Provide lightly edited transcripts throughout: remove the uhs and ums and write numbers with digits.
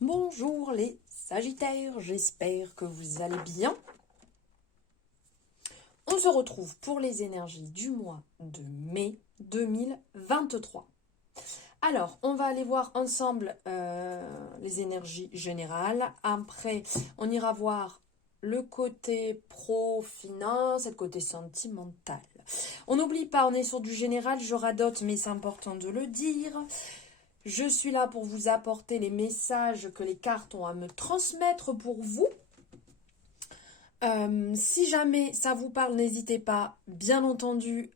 Bonjour les Sagittaires, j'espère que vous allez bien. On se retrouve pour les énergies du mois de mai 2023. Alors, on va aller voir ensemble les énergies générales. Après, on ira voir le côté pro-finance et le côté sentimental. On n'oublie pas, on est sur du général, je radote, mais c'est important de le dire. Je suis là pour vous apporter les messages que les cartes ont à me transmettre pour vous. Si jamais ça vous parle, n'hésitez pas, bien entendu,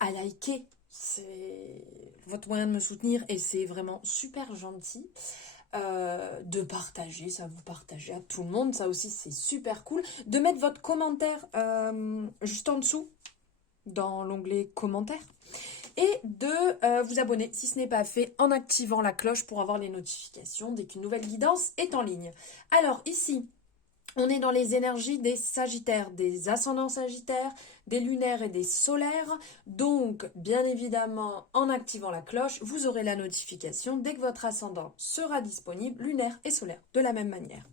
à liker. C'est votre moyen de me soutenir et c'est vraiment super gentil. De partager, ça vous partagez à tout le monde, ça aussi c'est super cool. De mettre votre commentaire juste en dessous, dans l'onglet commentaires. Et de vous abonner si ce n'est pas fait en activant la cloche pour avoir les notifications dès qu'une nouvelle guidance est en ligne. Alors ici, on est dans les énergies des Sagittaires, des ascendants Sagittaires, des lunaires et des solaires. Donc, bien évidemment, en activant la cloche, vous aurez la notification dès que votre ascendant sera disponible, lunaire et solaire, de la même manière.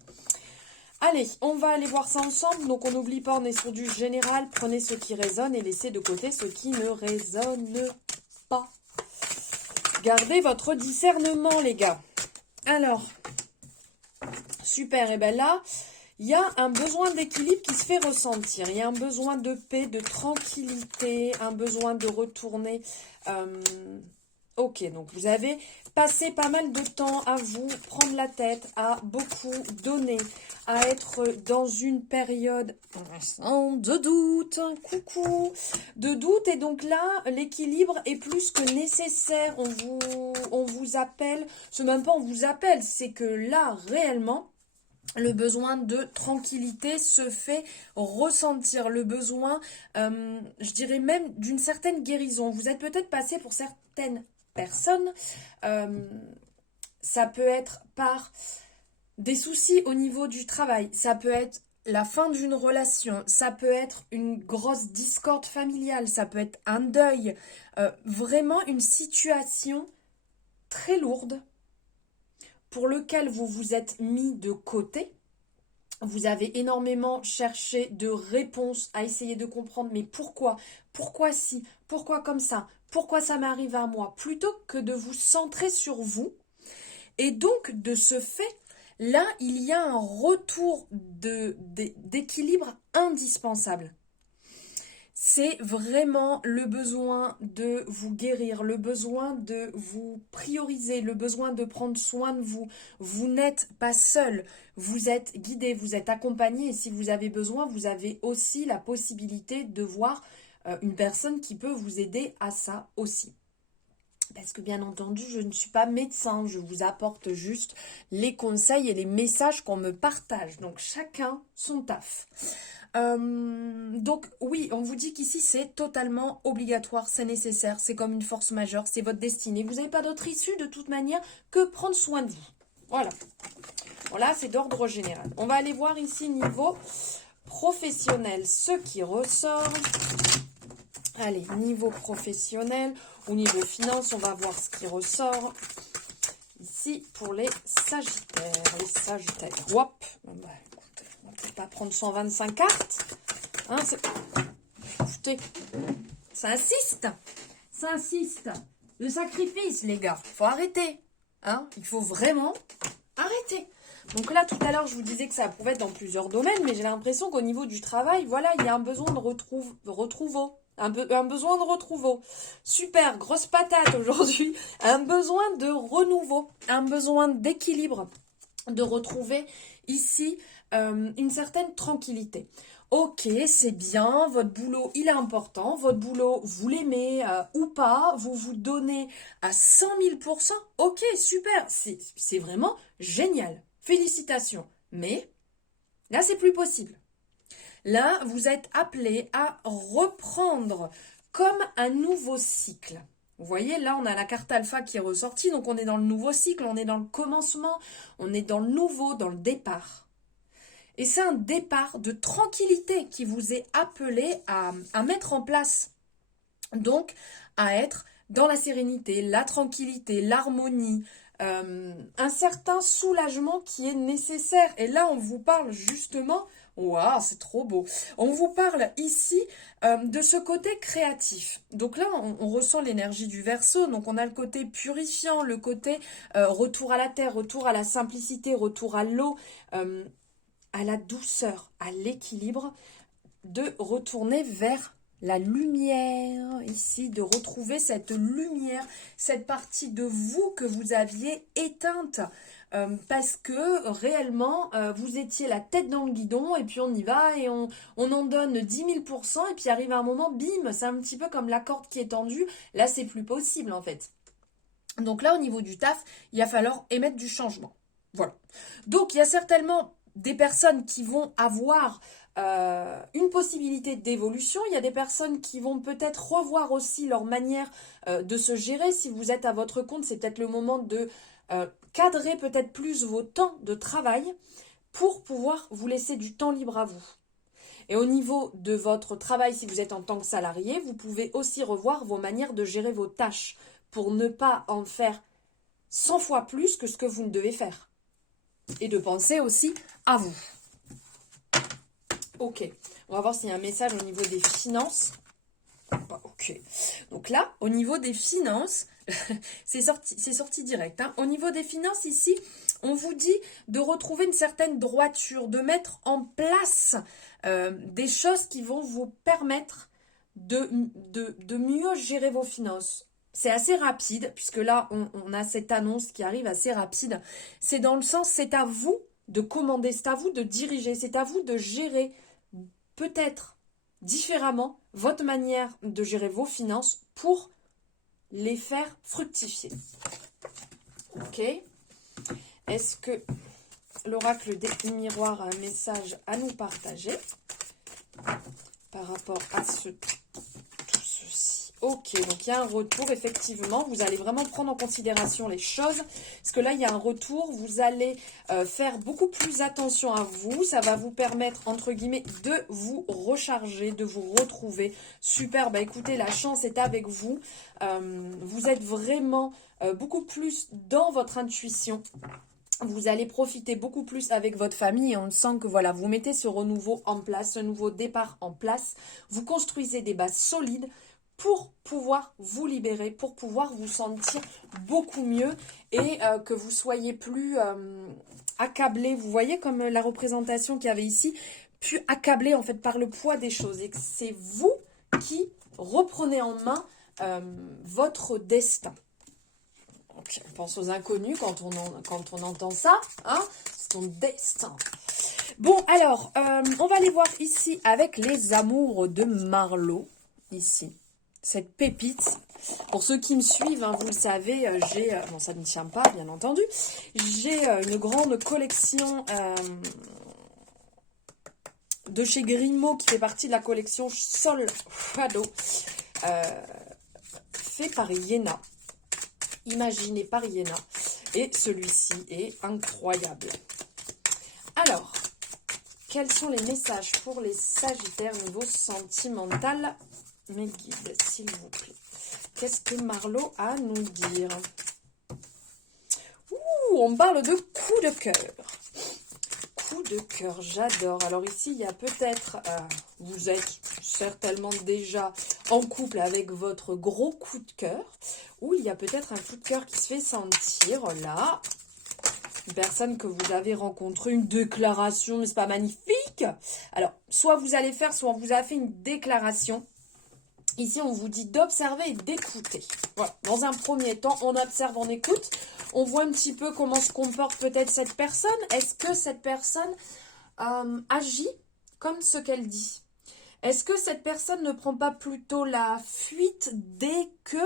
Allez, on va aller voir ça ensemble. Donc, on n'oublie pas, on est sur du général. Prenez ce qui résonne et laissez de côté ce qui ne résonne pas. Gardez votre discernement, les gars. Alors, super. Et bien là, il y a un besoin d'équilibre qui se fait ressentir. Il y a un besoin de paix, de tranquillité, un besoin de retourner. Ok, donc vous avez passé pas mal de temps à vous prendre la tête, à beaucoup donner, à être dans une période de doute, coucou, de doute. Et donc là, l'équilibre est plus que nécessaire. On vous appelle, c'est même pas on vous appelle, c'est que là, réellement, le besoin de tranquillité se fait ressentir, le besoin, je dirais même d'une certaine guérison. Vous êtes peut-être passé pour certaines personnes, ça peut être par des soucis au niveau du travail, ça peut être la fin d'une relation, ça peut être une grosse discorde familiale, ça peut être un deuil, vraiment une situation très lourde pour lequel vous vous êtes mis de côté. Vous avez énormément cherché de réponses à essayer de comprendre, mais pourquoi? Pourquoi si? Pourquoi comme ça? Pourquoi ça m'arrive à moi? Plutôt que de vous centrer sur vous. Et donc, de ce fait, là, il y a un retour d'équilibre indispensable. C'est vraiment le besoin de vous guérir, le besoin de vous prioriser, le besoin de prendre soin de vous. Vous n'êtes pas seul, vous êtes guidé, vous êtes accompagné et si vous avez besoin, vous avez aussi la possibilité de voir une personne qui peut vous aider à ça aussi. Parce que bien entendu, je ne suis pas médecin, je vous apporte juste les conseils et les messages qu'on me partage. Donc chacun son taf. Donc oui, on vous dit qu'ici c'est totalement obligatoire, c'est nécessaire, c'est comme une force majeure, c'est votre destinée. Vous n'avez pas d'autre issue de toute manière que prendre soin de vous. Voilà. Voilà, c'est d'ordre général. On va aller voir ici niveau professionnel, ce qui ressort. Allez, niveau professionnel, au niveau finance, on va voir ce qui ressort. Ici, pour les Sagittaires. Les Sagittaires. Hop. Bah, écoutez, on ne peut pas prendre 125 cartes. Hein, écoutez, ça insiste. Ça insiste. Le sacrifice, les gars. Il faut arrêter. Hein, il faut vraiment arrêter. Donc là, tout à l'heure, je vous disais que ça pouvait être dans plusieurs domaines, mais j'ai l'impression qu'au niveau du travail, voilà, il y a un besoin de retrouveau. Un besoin de retrouveau. Super, grosse patate aujourd'hui. Un besoin de renouveau. Un besoin d'équilibre. De retrouver ici une certaine tranquillité. Ok, c'est bien, votre boulot, il est important. Votre boulot, vous l'aimez ou pas. Vous vous donnez à 100 000%. Ok, super, c'est vraiment génial. Félicitations. Mais là, c'est plus possible. Là, vous êtes appelé à reprendre comme un nouveau cycle. Vous voyez, là, on a la carte alpha qui est ressortie, donc on est dans le nouveau cycle, on est dans le commencement, on est dans le nouveau, dans le départ. Et c'est un départ de tranquillité qui vous est appelé à mettre en place. Donc, à être dans la sérénité, la tranquillité, l'harmonie, un certain soulagement qui est nécessaire. Et là, on vous parle justement, waouh, c'est trop beau. On vous parle ici de ce côté créatif. Donc là, on ressent l'énergie du Verseau. Donc on a le côté purifiant, le côté retour à la terre, retour à la simplicité, retour à l'eau, à la douceur, à l'équilibre, de retourner vers la lumière, ici, de retrouver cette lumière, cette partie de vous que vous aviez éteinte, parce que réellement, vous étiez la tête dans le guidon, et puis on y va, et on en donne 10 000%, et puis arrive un moment, bim, c'est un petit peu comme la corde qui est tendue, là c'est plus possible en fait. Donc là, au niveau du taf, il va falloir émettre du changement. Voilà. Donc il y a certainement des personnes qui vont avoir une possibilité d'évolution. Il y a des personnes qui vont peut-être revoir aussi leur manière de se gérer. Si vous êtes à votre compte, c'est peut-être le moment de cadrer peut-être plus vos temps de travail pour pouvoir vous laisser du temps libre à vous. Et au niveau de votre travail, si vous êtes en tant que salarié, vous pouvez aussi revoir vos manières de gérer vos tâches pour ne pas en faire 100 fois plus que ce que vous ne devez faire. Et de penser aussi à vous. Ok, on va voir s'il y a un message au niveau des finances. Ok, donc là, au niveau des finances, c'est sorti direct. Hein. Au niveau des finances, ici, on vous dit de retrouver une certaine droiture, de mettre en place des choses qui vont vous permettre de mieux gérer vos finances. C'est assez rapide, puisque là, on a cette annonce qui arrive assez rapide. C'est dans le sens, c'est à vous de commander, c'est à vous de diriger, c'est à vous de gérer peut-être différemment votre manière de gérer vos finances pour les faire fructifier. Ok? Est-ce que l'oracle des miroirs a un message à nous partager par rapport à tout ceci? Ok, donc il y a un retour, effectivement, vous allez vraiment prendre en considération les choses, parce que là, il y a un retour, vous allez faire beaucoup plus attention à vous, ça va vous permettre, entre guillemets, de vous recharger, de vous retrouver. Super, bah écoutez, la chance est avec vous, vous êtes vraiment beaucoup plus dans votre intuition. Vous allez profiter beaucoup plus avec votre famille et on sent que voilà, vous mettez ce renouveau en place, ce nouveau départ en place, vous construisez des bases solides pour pouvoir vous libérer, pour pouvoir vous sentir beaucoup mieux et que vous soyez plus accablé. Vous voyez comme la représentation qu'il y avait ici, plus accablé en fait par le poids des choses et que c'est vous qui reprenez en main votre destin. Okay, on pense aux inconnus quand on entend ça, hein, c'est ton destin. Bon, alors, on va aller voir ici avec les amours de Marlo, ici, cette pépite. Pour ceux qui me suivent, hein, vous le savez, j'ai, bon ça ne tient pas bien entendu, j'ai une grande collection de chez Grimaud qui fait partie de la collection Sol Shadow, fait par Iéna. Imaginé par Iéna. Et celui-ci est incroyable. Alors, quels sont les messages pour les Sagittaires niveau sentimental? Mes guides, s'il vous plaît. Qu'est-ce que Marlo a à nous dire? Ouh, on parle de coup de cœur. Coup de cœur, j'adore. Alors ici, il y a peut-être, vous êtes certainement déjà en couple avec votre gros coup de cœur, ou il y a peut-être un coup de cœur qui se fait sentir là. Une personne que vous avez rencontrée, une déclaration, n'est-ce pas magnifique? Alors, soit vous allez faire, soit on vous a fait une déclaration. Ici, on vous dit d'observer et d'écouter. Voilà. Dans un premier temps, on observe, on écoute. On voit un petit peu comment se comporte peut-être cette personne. Est-ce que cette personne agit comme ce qu'elle dit? Est-ce que cette personne ne prend pas plutôt la fuite dès que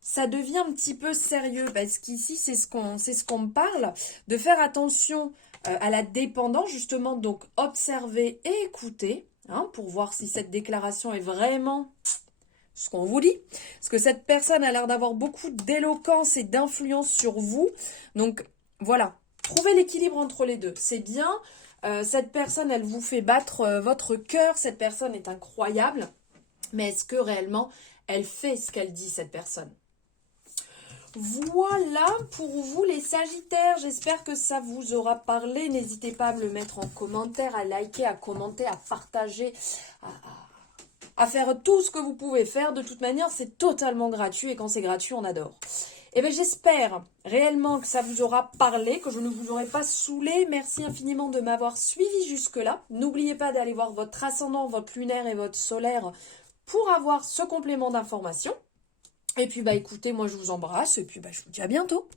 ça devient un petit peu sérieux? Parce qu'ici, c'est ce qu'on me parle. De faire attention à la dépendance, justement. Donc, observer et écouter, hein, pour voir si cette déclaration est vraiment ce qu'on vous dit. Parce que cette personne a l'air d'avoir beaucoup d'éloquence et d'influence sur vous. Donc, voilà. Trouvez l'équilibre entre les deux. C'est bien. Cette personne, elle vous fait battre votre cœur. Cette personne est incroyable. Mais est-ce que réellement, elle fait ce qu'elle dit, cette personne? Voilà pour vous les Sagittaires, j'espère que ça vous aura parlé. N'hésitez pas à me le mettre en commentaire, à liker, à commenter, à partager, à faire tout ce que vous pouvez faire. De toute manière, c'est totalement gratuit et quand c'est gratuit, on adore. Et bien j'espère réellement que ça vous aura parlé, que je ne vous aurai pas saoulé. Merci infiniment de m'avoir suivi jusque-là. N'oubliez pas d'aller voir votre ascendant, votre lunaire et votre solaire pour avoir ce complément d'information. Et puis bah écoutez, moi je vous embrasse et puis bah je vous dis à bientôt.